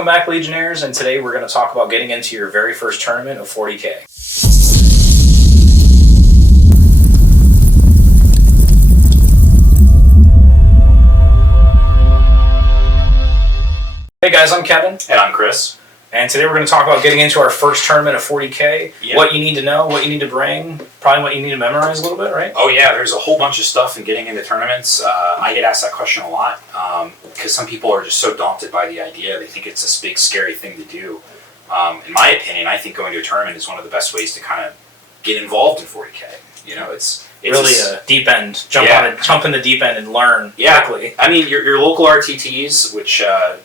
Welcome back, Legionnaires, and today we're going to talk about getting into your very first tournament of 40k. Hey guys, I'm Kevin. And I'm Chris. And today we're going to talk about getting into our first tournament of 40k, what you need to know, what you need to bring, probably what you need to memorize a little bit, right? Oh yeah, there's a whole bunch of stuff in getting into tournaments. I get asked that question a lot because some people are just so daunted by the idea. They think it's this big, scary thing to do. In my opinion, I think going to a tournament is one of the best ways to kind of get involved in 40k. You know, it's really a deep end. Jump in the deep end and learn quickly. I mean, your local RTTs, which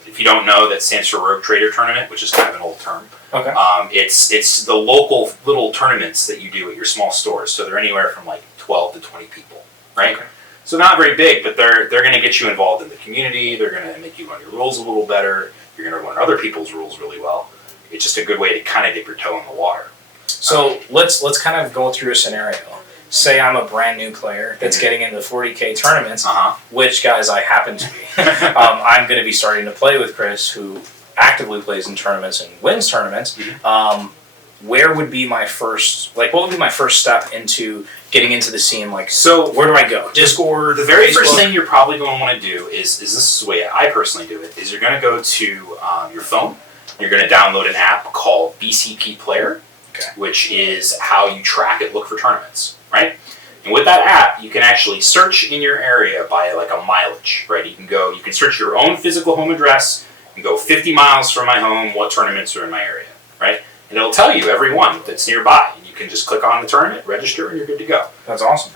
if you don't know, that stands for Rogue Trader Tournament, which is kind of an old term. Okay. It's the local little tournaments that you do at your small stores. So they're anywhere from like 12 to 20 people, right? Okay. So not very big, but they're going to get you involved in the community. They're going to make you learn your rules a little better. You're going to learn other people's rules really well. It's just a good way to kind of dip your toe in the water. So let's kind of go through a scenario. Say I'm a brand new player that's getting into 40k tournaments, which, guys, I happen to be. I'm going to be starting to play with Chris, who actively plays in tournaments and wins tournaments. Where would be my first, what would be my first step into getting into the scene? So where do I go? Discord? The very Facebook? first thing you're probably going to want to do is this is the way I personally do it, is you're going to go to your phone. You're going to download an app called BCP Player, which is how you track and look for tournaments, right? And with that app, you can actually search in your area by a mileage, right? You can search your own physical home address and go 50 miles from my home, what tournaments are in my area, right? And it'll tell you every one that's nearby. And you can just click on the tournament, register, and you're good to go. That's awesome.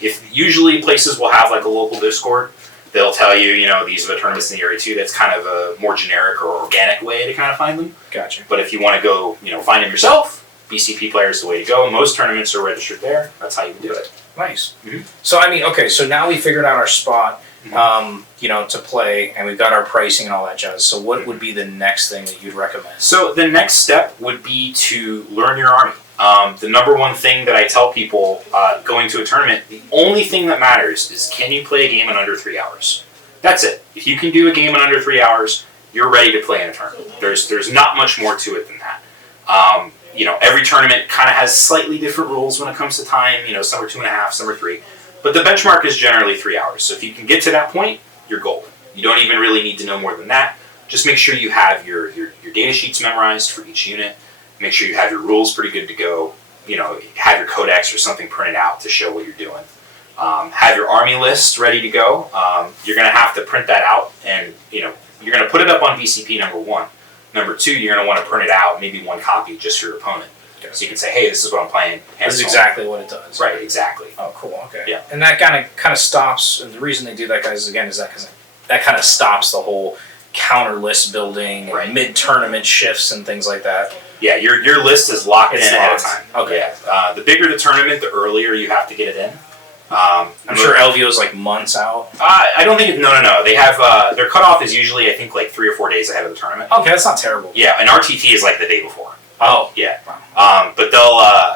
If usually places will have a local Discord, they'll tell you, these are the tournaments in the area too. That's kind of a more generic or organic way to kind of find them. Gotcha. But if you want to go, find them yourself, BCP Player is the way to go. Most tournaments are registered there. That's how you do it. Nice. So, so now we figured out our spot, to play, and we've got our pricing and all that jazz. So what would be the next thing that you'd recommend? So the next step would be to learn your army. The number one thing that I tell people going to a tournament, the only thing that matters is, can you play a game in under 3 hours? That's it. If you can do a game in under 3 hours, you're ready to play in a tournament. There's not much more to it than that. Every tournament kind of has slightly different rules when it comes to time. Some are 2.5, some are 3. But the benchmark is generally 3 hours. So if you can get to that point, you're golden. You don't even really need to know more than that. Just make sure you have your data sheets memorized for each unit. Make sure you have your rules pretty good to go. Have your codex or something printed out to show what you're doing. Have your army list ready to go. You're going to have to print that out, and you're going to put it up on BCP, number one. Number two, you're going to want to print it out, maybe one copy just for your opponent. Okay. So you can say, hey, this is what I'm playing. This is exactly what it does. Right, exactly. Oh, cool, okay. Yeah. And that kind of stops, and the reason they do that, guys, again, is because that kind of stops the whole counter list building and mid-tournament shifts and things like that. Yeah, your list is locked in ahead of time. Okay. Yeah. The bigger the tournament, the earlier you have to get it in. I'm sure LVO is months out. I don't think no. They have their cutoff is usually, I think, 3 or 4 days ahead of the tournament. Okay, that's not terrible. Yeah, an RTT is the day before. Oh, yeah. Wow. But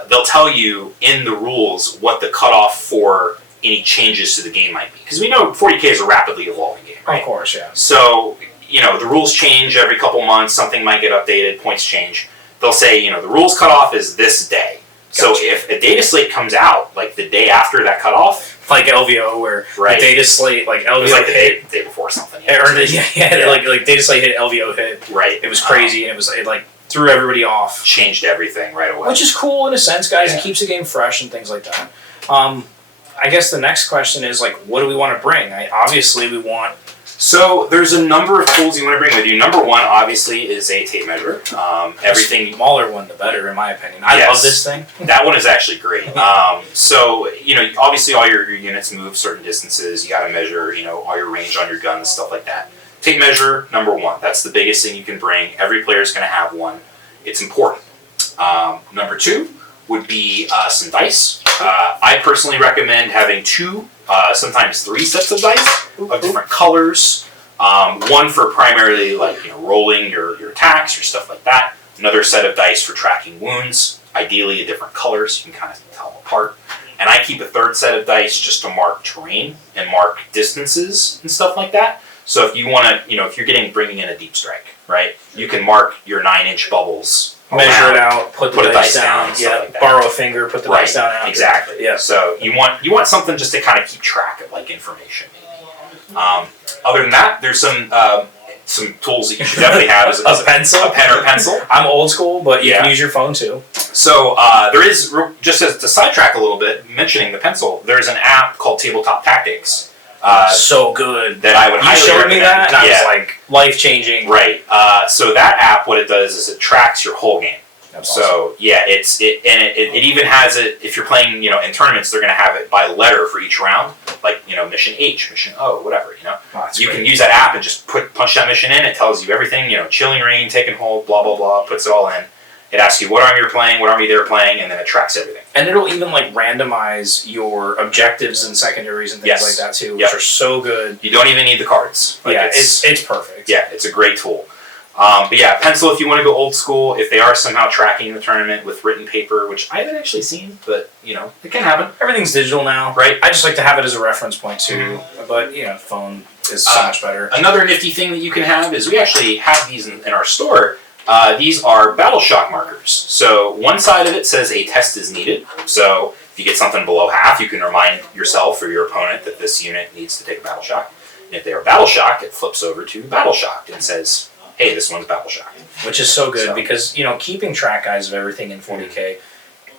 they'll tell you in the rules what the cutoff for any changes to the game might be, because we know 40k is a rapidly evolving game, right? Of course, yeah. So the rules change every couple months. Something might get updated. Points change. They'll say the rules cutoff is this day. Gotcha. So if a data slate comes out the day after that cutoff, like LVO, where the data slate LVO hit the day before something, data slate hit, LVO hit, right? It was crazy, and it threw everybody off, changed everything right away, which is cool in a sense, guys. It keeps the game fresh and things like that. I guess the next question is what do we want to bring? Obviously, we want. So there's a number of tools you want to bring with you. Number one, obviously, is a tape measure. Everything smaller one, the better, in my opinion. I love this thing. That one is actually great. So obviously, all your units move certain distances. You got to measure, all your range on your gun and stuff like that. Tape measure, number one. That's the biggest thing you can bring. Every player is going to have one. It's important. Number two would be some dice. I personally recommend having 2, sometimes 3 sets of dice of different colors. One for primarily rolling your attacks or stuff like that. Another set of dice for tracking wounds, ideally a different color so you can kind of tell them apart. And I keep a third set of dice just to mark terrain and mark distances and stuff like that. So if you want to, if you're bringing in a deep strike, right? You can mark your 9-inch bubbles. Measure it out, put the dice down. Yeah, like borrow a finger, put the dice down. After. Exactly. Yeah. So you want something just to kind of keep track of like information. Maybe. Other than that, there's some tools that you should definitely have. As a pencil, a pen or pencil. I'm old school, but you can use your phone too. So there is, just as to sidetrack a little bit, mentioning the pencil. There's an app called Tabletop Tactics. So good. That I would highly recommend. You showed me that, and I was like, life-changing. Right. So that app, what it does is it tracks your whole game. That's so awesome. Yeah, it even has it, if you're playing, in tournaments, they're going to have it by letter for each round, like, mission H, mission O, whatever, You can use that app and just punch that mission in. It tells you everything, chilling reign, taking hold, blah, blah, blah, puts it all in. It asks you what army you're playing, what army they're playing, and then it tracks everything. And it'll even like randomize your objectives and secondaries and things like that too, which are so good. You don't even need the cards. Like it's perfect. Yeah, it's a great tool. But yeah, pencil if you want to go old school. If they are somehow tracking the tournament with written paper, which I haven't actually seen, but it can happen. Everything's digital now, right? I just like to have it as a reference point too. But phone is so much better. Another nifty thing that you can have is we actually have these in our store. These are battle shock markers. So one side of it says a test is needed. So if you get something below half, you can remind yourself or your opponent that this unit needs to take a battle shock. And if they are battle shocked, it flips over to battle shocked and says, hey, this one's battle shocked. Which is so good because, keeping track, guys, of everything in 40K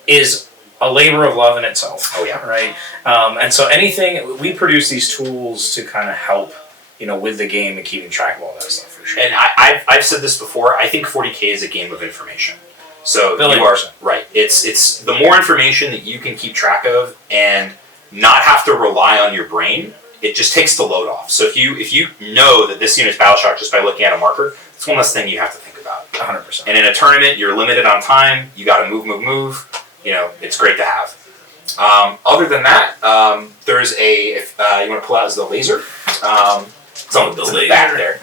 is a labor of love in itself. Oh, yeah. Right? And so we produce these tools to kind of help, with the game and keeping track of all that stuff for sure. And I've said this before, I think 40K is a game of information. So you are right. It's the more information that you can keep track of and not have to rely on your brain, it just takes the load off. So if you know that this unit's battle shock just by looking at a marker, it's one less thing you have to think about. 100%. And in a tournament, you're limited on time. You got to move. It's great to have. Other than that, there's if you want to pull out is the laser. It's on the back there.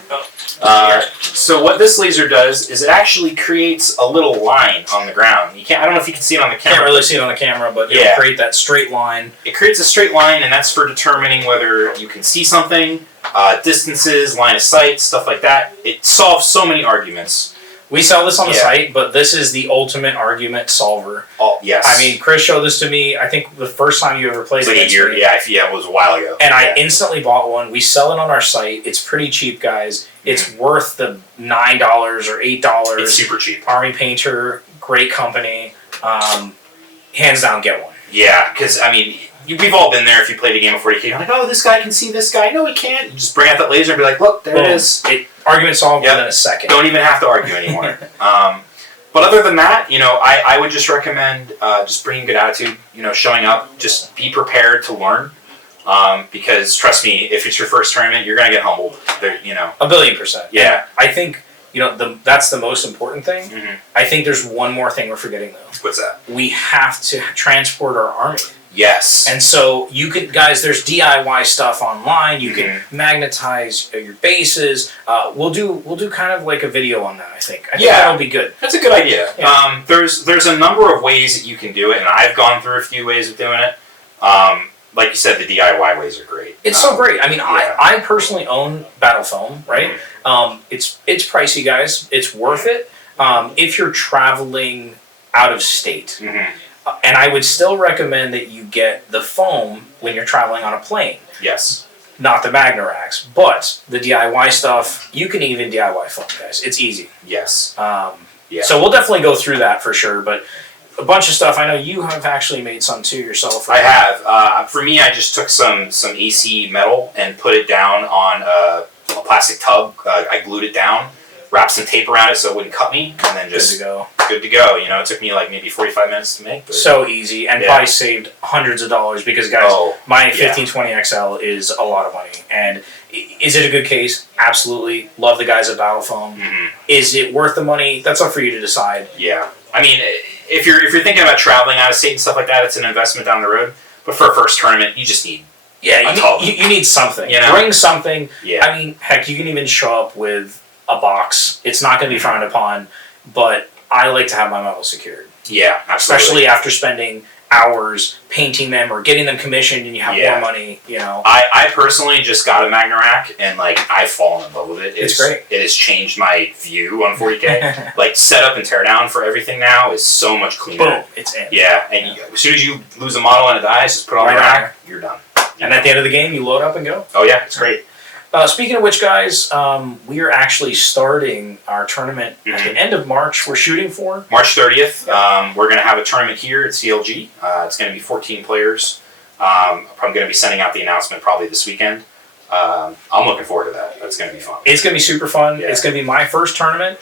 So what this laser does is it actually creates a little line on the ground. I don't know if you can see it on the camera. Can't really see it on the camera, but it'll create that straight line. It creates a straight line, and that's for determining whether you can see something, distances, line of sight, stuff like that. It solves so many arguments. We sell this on the site, but this is the ultimate argument solver. Oh, yes. I mean, Chris showed this to me, I think the first time you ever played it. Like a year, it was a while ago. And I instantly bought one. We sell it on our site. It's pretty cheap, guys. It's worth the $9 or $8. It's super cheap. Army Painter, great company. Hands down, get one. Yeah, because, we've all been there if you played a game of 40K. You're like, oh, this guy can see this guy. No, he can't. You just bring out that laser and be like, look, there it is. Argument solved within a second. Don't even have to argue anymore. But other than that, I would just recommend just bringing good attitude, showing up. Just be prepared to learn. Because, trust me, if it's your first tournament, you're going to get humbled. 1,000,000,000%. Yeah. And I think, that's the most important thing. Mm-hmm. I think there's one more thing we're forgetting, though. What's that? We have to transport our army. Yes. And so guys, there's DIY stuff online. You can magnetize your bases. We'll do kind of like a video on that, I think. I think that'll be good. That's a good idea. Yeah. There's a number of ways that you can do it, and I've gone through a few ways of doing it. Like you said, the DIY ways are great. It's so great. I personally own Battle Foam, right? Mm-hmm. It's pricey, guys. It's worth it if you're traveling out of state. Mm-hmm. And I would still recommend that you get the foam when you're traveling on a plane. Yes. Not the Magnarax, but the DIY stuff, you can even DIY foam, guys. It's easy. Yes. So we'll definitely go through that for sure, but a bunch of stuff. I know you have actually made some too yourself. Right? I have. For me, I just took some AC metal and put it down on a plastic tub. I glued it down, wrapped some tape around it so it wouldn't cut me, and then just... Good to go. It took me like maybe 45 minutes to make. But so easy, and probably saved hundreds of dollars because, guys, my 1520 XL is a lot of money. And is it a good case? Absolutely. Love the guys at Battle Foam. Mm-hmm. Is it worth the money? That's up for you to decide. Yeah. If you're thinking about traveling out of state and stuff like that, it's an investment down the road. But for a first tournament, you just need you need something. Bring something. Yeah. Heck, you can even show up with a box. It's not going to be frowned upon, but I like to have my medal secured. Yeah, absolutely. Especially after spending hours painting them or getting them commissioned, and you have more money. You know, I personally just got a Magna Rack, and like I've fallen in love with it. It's great. It has changed my view on 40k. Like setup and teardown for everything now is so much cleaner. Boom, it's in. Yeah, and as soon as you lose a model and it dies, just put it on the rack. You're done. And at the end of the game, you load up and go. Oh yeah, it's great. Speaking of which, guys, we are actually starting our tournament at the end of March. We're shooting for March 30th. Yep. We're going to have a tournament here at CLG. It's going to be 14 players. I'm going to be sending out the announcement probably this weekend. I'm looking forward to that. That's going to be fun. It's going to be super fun. Yeah. It's going to be my first tournament.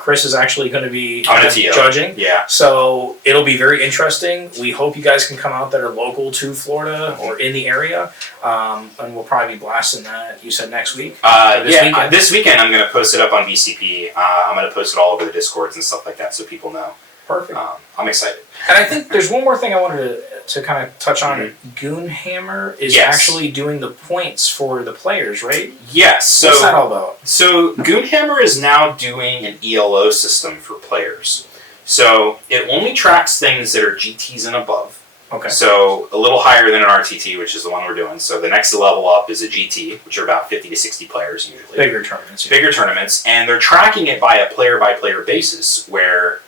Chris is actually going to be judging. Yeah. So it'll be very interesting. We hope you guys can come out that are local to Florida or in the area. And we'll probably be blasting that, you said, next week? Weekend? This weekend I'm going to post it up on VCP. I'm going to post it all over the Discords and stuff like that so people know. Perfect. I'm excited. And I think there's one more thing I wanted to kind of touch on. Goonhammer is actually doing the points for the players, right? Yes. So, what's that all about? So Goonhammer is now doing an ELO system for players. So it only tracks things that are GTs and above. Okay. So a little higher than an RTT, which is the one we're doing. So the next level up is a GT, which are about 50 to 60 players usually. Bigger tournaments. Yeah. Bigger tournaments. And they're tracking it by a player-by-player basis where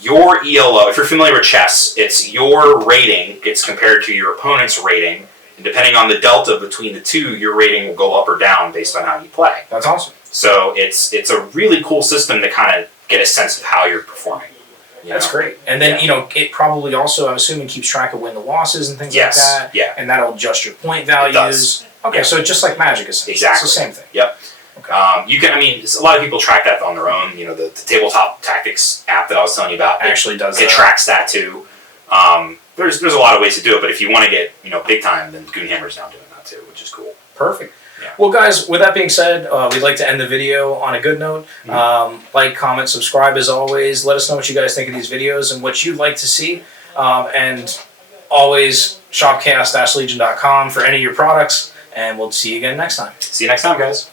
your ELO, if you're familiar with chess, it's your rating gets compared to your opponent's rating, and depending on the delta between the two, your rating will go up or down based on how you play. That's awesome. So it's a really cool system to kind of get a sense of how you're performing. That's great. And then, it probably also, I'm assuming, keeps track of win the losses and things like that. Yeah. And that'll adjust your point values. It does. Okay, so just like Magic, essentially. Exactly. It's the same thing. Yep. Okay. You can. A lot of people track that on their own. The Tabletop Tactics app that I was telling you about actually does that. It tracks that too. There's a lot of ways to do it, but if you want to get big time, then Goonhammer's now doing that too, which is cool. Perfect. Yeah. Well, guys, with that being said, we'd like to end the video on a good note. Like, comment, subscribe as always. Let us know what you guys think of these videos and what you'd like to see. And always shop chaos-legion.com for any of your products. And we'll see you again next time. See you next time, guys.